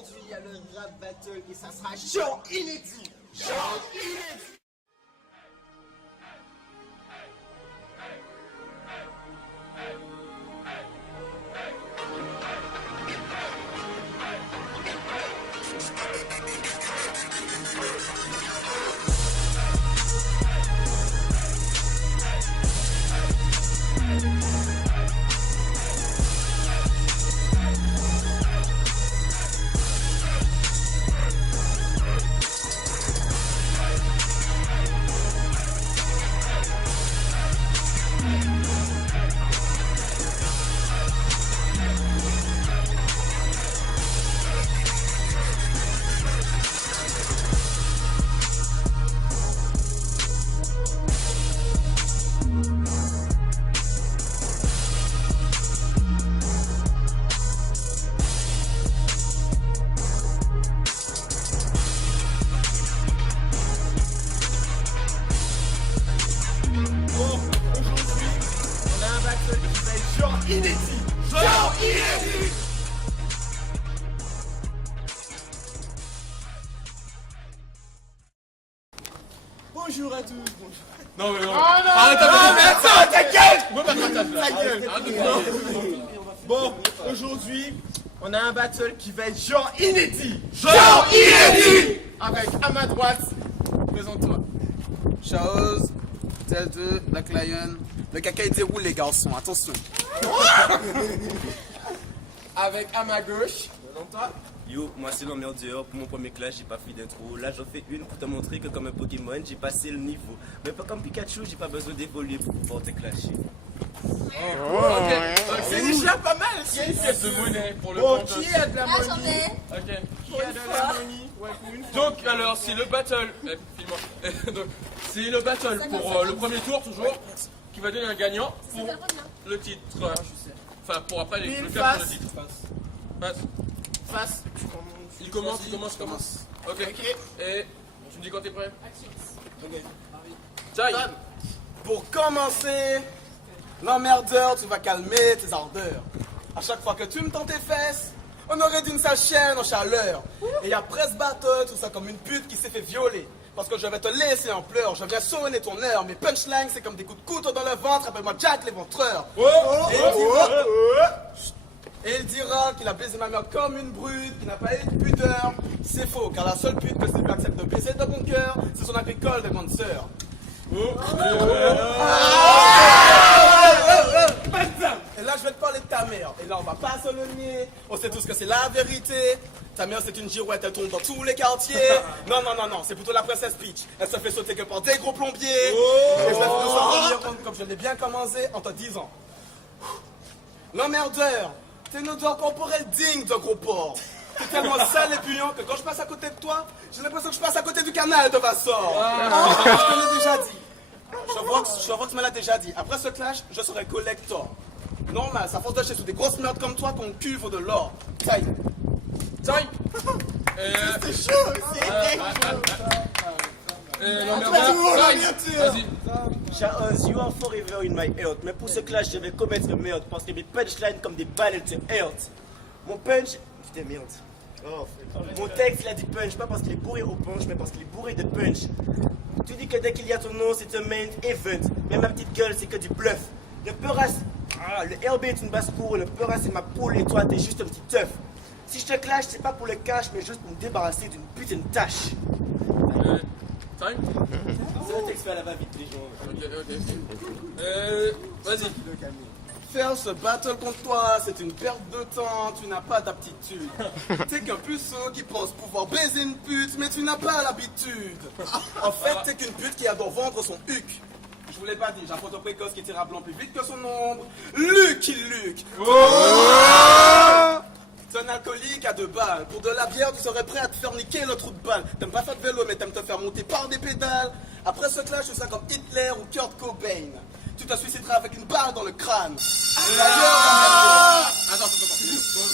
Aujourd'hui, il y a le rap battle et ça sera genre inédit. Genre inédit. Inédit! Genre inédit! Bonjour à tous, bonjour. Non mais non. Oh non! Arrête Ta gueule! Ta gueule! Bon, aujourd'hui, on a un battle qui va être genre inédit! Genre inédit! Avec à ma droite, présente-toi. Chaos, tel 2, Black Lion. Le caca il déroule les garçons, attention. Avec à ma gauche, présente-toi. Yo, moi c'est l'emmerdeur, pour mon premier clash j'ai pas fait d'intro. Là j'en fais une pour te montrer que comme un Pokémon j'ai passé le niveau. Mais pas comme Pikachu, j'ai pas besoin d'évoluer pour pouvoir te clasher. C'est déjà pas mal! Qui a une pièce de monnaie pour le Bon, compte? qui a de la Ah, j'en money? ai. Ok. Qui a de la money? Ouais, pour une fois. Donc alors c'est le battle. File-moi. Donc, c'est le battle pour le premier tour toujours. Qui va donner un gagnant pour le titre. Enfin pour après les Pile le faire pour le face. titre. Face. Face. Il commence. Ok. Et tu me dis quand t'es prêt? Tiens, pour commencer, l'emmerdeur, tu vas calmer tes ardeurs. À chaque fois que tu me tends tes fesses, on aurait d'une sa chaîne en chaleur. Et après ce battle, tout ça comme une pute qui s'est fait violer. Parce que je vais te laisser en pleurs, je viens sonner ton heure. Mes punchlines, c'est comme des coups de couteau dans le ventre, appelle-moi Jack l'éventreur. Et il dira qu'il a baisé ma mère comme une brute, qu'il n'a pas eu de pudeur. C'est faux, car la seule pute que c'est accepte de baiser de bon cœur, c'est son agricole de grande sœur. Et là je vais te parler de ta mère. Et là on va pas se le nier. On sait tous que c'est la vérité. Ta mère c'est une girouette, elle tourne dans tous les quartiers. Non, c'est plutôt la princesse Peach. Elle se fait sauter que par des gros plombiers. Et je vais finir sur la première ronde comme je l'ai bien commencé en te disant. L'emmerdeur, t'es une odeur corporelle digne d'un gros porc. T'es tellement sale et puant que quand je passe à côté de toi, j'ai l'impression que je passe à côté du canal de Vassor. Je te l'ai déjà dit. Je vois que tu me l'as déjà dit. Après ce clash, je serai collector. Normal, ça force de chez sous des grosses merdes comme toi qu'on cuve de l'or. Taille. C'est chaud, Vas-y. Chaos, you are forever in my heart. Mais pour ce clash, je vais commettre merde parce que mes punchlines comme des balles, elles te hurt. Mon punch. Putain, merde. Oh. Mon texte, il a dit punch, pas parce qu'il est bourré au punch, mais parce qu'il est bourré de punch. Tu dis que dès qu'il y a ton nom, c'est un main event. Mais ma petite gueule, c'est que du bluff. Le Peuras. Le RB est une basse-cour, le Peuras c'est ma poule et toi, t'es juste un petit teuf. Si je te clash, c'est pas pour le cash, mais juste pour me débarrasser d'une putain de tâche. Time. C'est un texte fait à la va-vite, les gens. Ok. Vas-y. Faire ce battle contre toi, c'est une perte de temps, tu n'as pas d'aptitude. T'es qu'un puceau qui pense pouvoir baiser une pute, mais tu n'as pas l'habitude. En fait, t'es qu'une pute qui adore vendre son huc. Je vous l'ai pas dit, j'ai un photo précoce qui tire à blanc plus vite que son ombre. Lucky Luke. C'est un alcoolique à 2 balles. Pour de la bière, tu serais prêt à te faire niquer le trou de balle. T'aimes pas faire de vélo, mais t'aimes te faire monter par des pédales. Après ce clash, tu seras comme Hitler ou Kurt Cobain. Tu te suicideras avec une balle dans le crâne.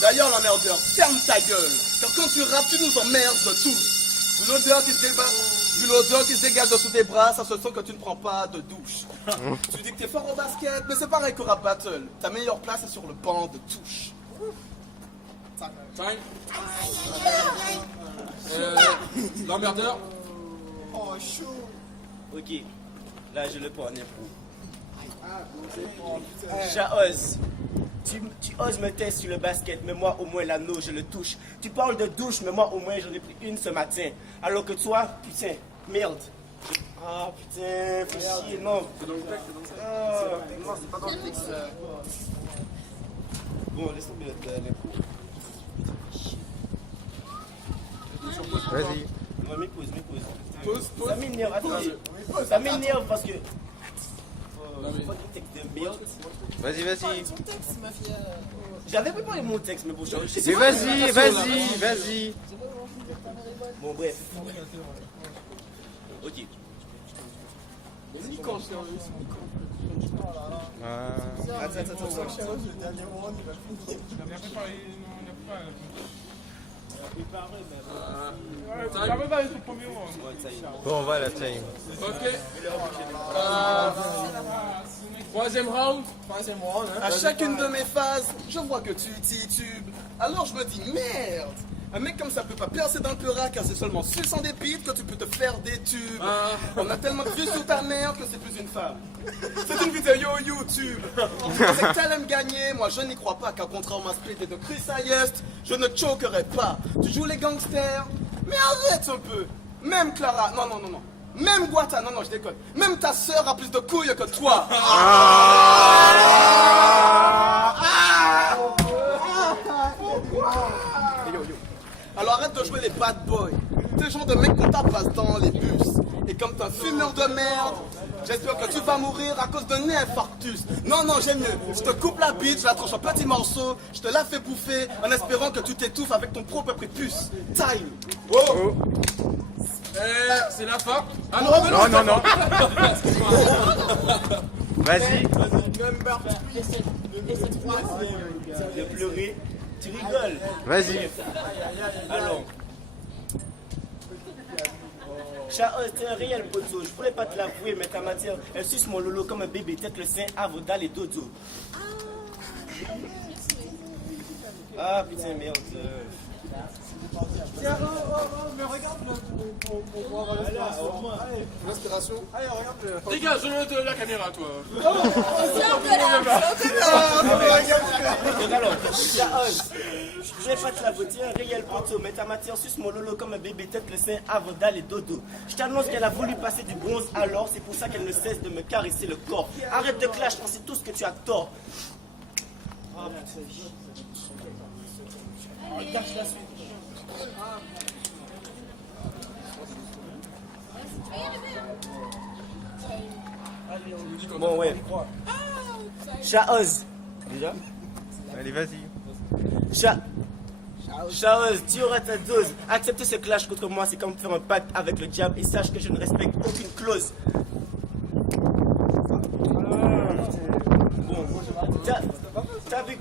D'ailleurs, l'emmerdeur, ferme ta gueule. Car quand tu rappes, tu nous emmerdes tous. Vu l'odeur qui se dégage de sous tes bras, ça se sent que tu ne prends pas de douche. Tu dis que t'es fort au basket, mais c'est pareil qu'au rap battle. Ta meilleure place est sur le banc de touche. Time. L'emmerdeur. Oh, chaud. Ok, là je le prends en impro. Chaos, tu oses me tester sur le basket, mais moi au moins l'anneau je le touche. Tu parles de douche, mais moi au moins j'en ai pris une ce matin. Alors que toi, putain, merde. Ah putain, faut chier, non. C'est dans le texte, c'est dans le texte. Non, c'est pas dans le texte. Bon, laisse tomber l'impro. Vas-y. Non, mais pause. Pause. Ça m'énerve, attendez. Ça m'énerve parce que. C'est pas du texte de merde. Vas-y. J'avais préparé mon texte, mais bon, je sais Mais pas. vas-y. Bon, bref. Ok. Attends. Bon, voilà, time. Ok. Troisième round. À chacune de mes phases, je vois que tu titubes. Alors je me dis merde. Un mec comme ça peut pas percer dans le pleura car c'est seulement suçant des bites que tu peux te faire des tubes. On a tellement de vues sur ta mère que c'est plus une femme. C'est une vidéo YouTube. C'est que t'allais me gagner, moi je n'y crois pas car contrairement à Split et de Chris Highest, je ne choquerai pas. Tu joues les gangsters, mais arrête un peu. Même Clara, non. Même Guata, non, je déconne. Même ta sœur a plus de couilles que toi. Alors arrête de jouer les bad boys. T'es le genre de mec qu'on tabasse dans les bus. Et comme t'es un fumeur de merde, j'espère que tu vas mourir à cause d'un infarctus. Non, j'aime mieux. Je te coupe la bite, je la tranche en petits morceaux, je te la fais bouffer en espérant que tu t'étouffes avec ton propre prépuce. Time. Oh. C'est la fin. Ah Non. Excuse-moi. Vas-y. De pleurer, tu rigoles. Vas-y. Alors. Chaos, t'es un réel poteau. Je pourrais pas te l'avouer, mais ta matière, elle suce mon lolo comme un bébé, tête le sein, avoda les dodo. Ah putain, merde. Tiens, mais regarde-le pour voir l'inspiration. Allez, regarde-le. Dégage de la caméra, toi. Alors, Chaos, je pourrais pas te l'avouer, t'es un réel poteau, mais ta matière suce mon lolo comme un bébé, tête le sein, avoda les dodo. Je t'annonce qu'elle a voulu passer du bronze alors, c'est pour ça qu'elle ne cesse de me caresser le corps. Arrête de clash, on sait tous que tu as tort. Ah putain. Cache la suite. Bon, ouais. Chaos. Déjà? Allez, vas-y. Chaos, tu auras ta dose. Accepter ce clash contre moi, c'est comme faire un pacte avec le diable et sache que je ne respecte aucune clause. Bon, t'as vu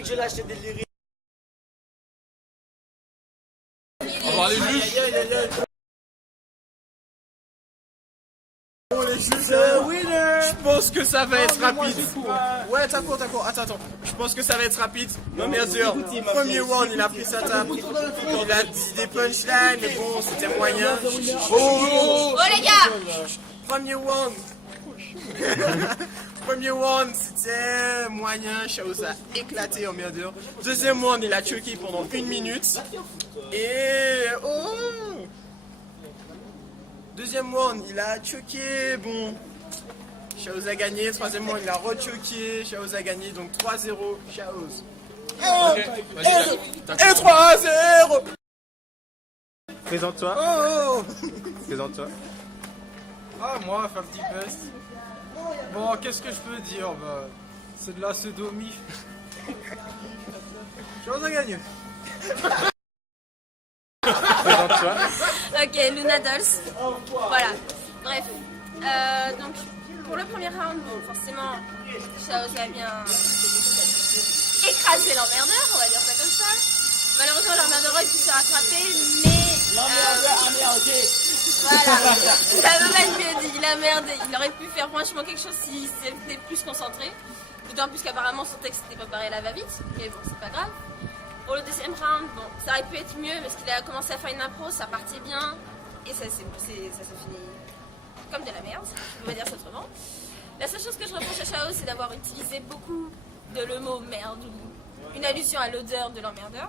que j'ai lâché des lyrics. On va voir les juges. Je pense que ça va être rapide. Ouais, t'as court. Attends. Je pense que ça va être rapide. Non, bien sûr. Premier round, il a pris sa table. Il a dit des punchlines, mais bon, c'était moyen. Oh les gars! Premier round. Premier round, c'était moyen. Chaos a éclaté en merde. Deuxième round, il a choqué pendant 1 minute. Et deuxième round, il a choqué. Bon, Chaos a gagné. Troisième round, il a re-choqué. Chaos a gagné. Donc 3-0, Chaos. Et 3-0. Présente-toi. Oh. Présente-toi. Ah, moi, Fafty Best. Bon, qu'est-ce que je peux dire? Bah, c'est de la sodomie. Chose à gagner. Présente-toi. Ok, Luna Dolls. Voilà. Bref. Donc, pour le premier round, bon, forcément, Chaos a bien écrasé l'emmerdeur, on va dire ça comme ça. Malheureusement, l'emmerdeur aurait pu se rattraper, mais... L'emmerdeur a merdé. Voilà. Ça veut pas être mieux dit, il a merdé. Il aurait pu faire franchement quelque chose s'il s'était plus concentré. D'autant plus qu'apparemment, son texte n'était pas pareil à la va-vite. Mais bon, c'est pas grave. Pour le deuxième round, bon, ça aurait pu être mieux parce qu'il a commencé à faire une impro, ça partait bien et ça s'est fini comme de la merde, on va dire ça autrement. La seule chose que je reproche à Chao, c'est d'avoir utilisé beaucoup de le mot merde ou une allusion à l'odeur de l'emmerdeur.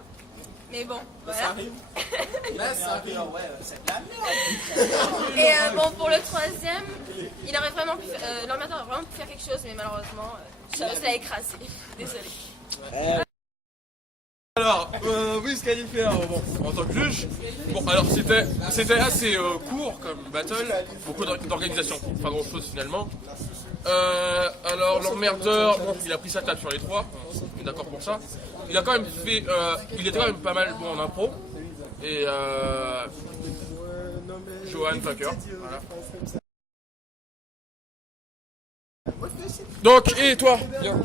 Mais bon, voilà. Et bon, pour le troisième, il aurait vraiment pu, l'emmerdeur aurait vraiment pu faire quelque chose, mais malheureusement, Chao l'a écrasé. Désolé. Alors, oui, ce qu'il fait bon, en tant que juge, bon, alors c'était assez court comme battle, beaucoup d'organisation, pas grand chose finalement. Alors l'emmerdeur, bon, il a pris sa table sur les trois, on est d'accord pour ça. Il a quand même fait, il était quand même pas mal bon en impro. Et Johan Packer, voilà. Donc, et toi, viens.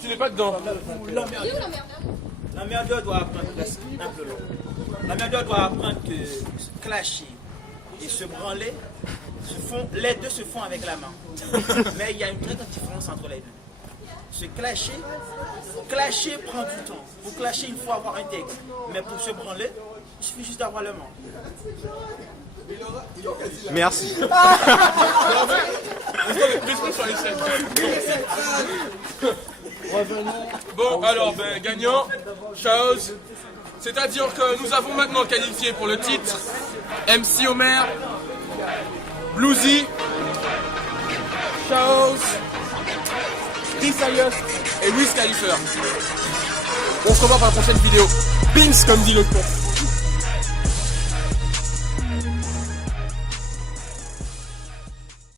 Tu n'es pas dedans. L'emmerdeur doit apprendre un peu long. L'emmerdeur doit apprendre que se clasher et se branler, les deux se font avec la main. Mais il y a une très grande différence entre les deux. Se clasher prend du temps. Pour clasher, il faut avoir un texte. Mais pour se branler, il suffit juste d'avoir le main. Merci. Bon, alors, ben, gagnant, Chaos. C'est-à-dire que nous avons maintenant qualifié pour le titre MC Homer, Bluesy, Chaos, Chris Alias et Wiz Khalifa. On se revoit pour la prochaine vidéo. Pins comme dit le con.